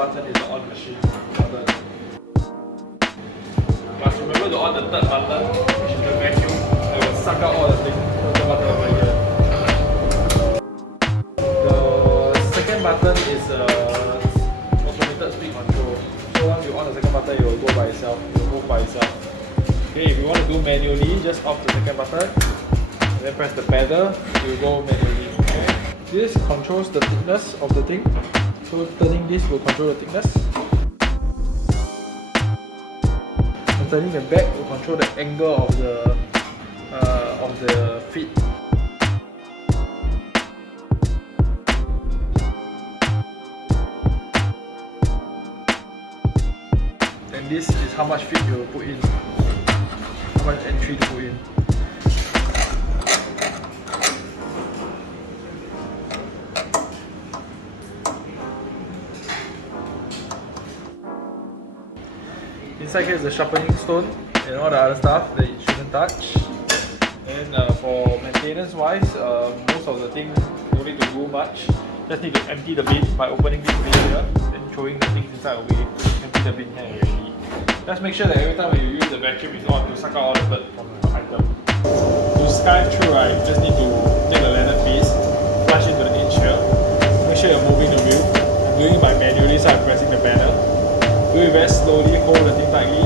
button is the on machine button. Must remember to on the third button, which is the vacuum. It will suck out all the things. The button over here. The second button is automated speed control. So once you on the second button, it will go by itself. It will move by itself. Okay, if you want to do manually, just off the second button, and then press the pedal. You go manually. Okay. This controls the thickness of the thing. So turning this will control the thickness. And turning the back will control the angle of the feet. And this is how much feet you will put in. How much entry to put in. Inside here is the sharpening stone and all the other stuff that you shouldn't touch. And for maintenance wise, most of the things don't need to do much. Just need to empty the bin by opening this bin here and throwing the things inside away. Empty the bin here already. Just make sure that every time you use the vacuum is on to suck out all the dirt from the item. To skive through, right, you just need to take the leather piece, flush into the edge here. Make sure you're moving the wheel. I'm doing it by manually, so I'm pressing the pedal. Do it very slowly, hold the thing tightly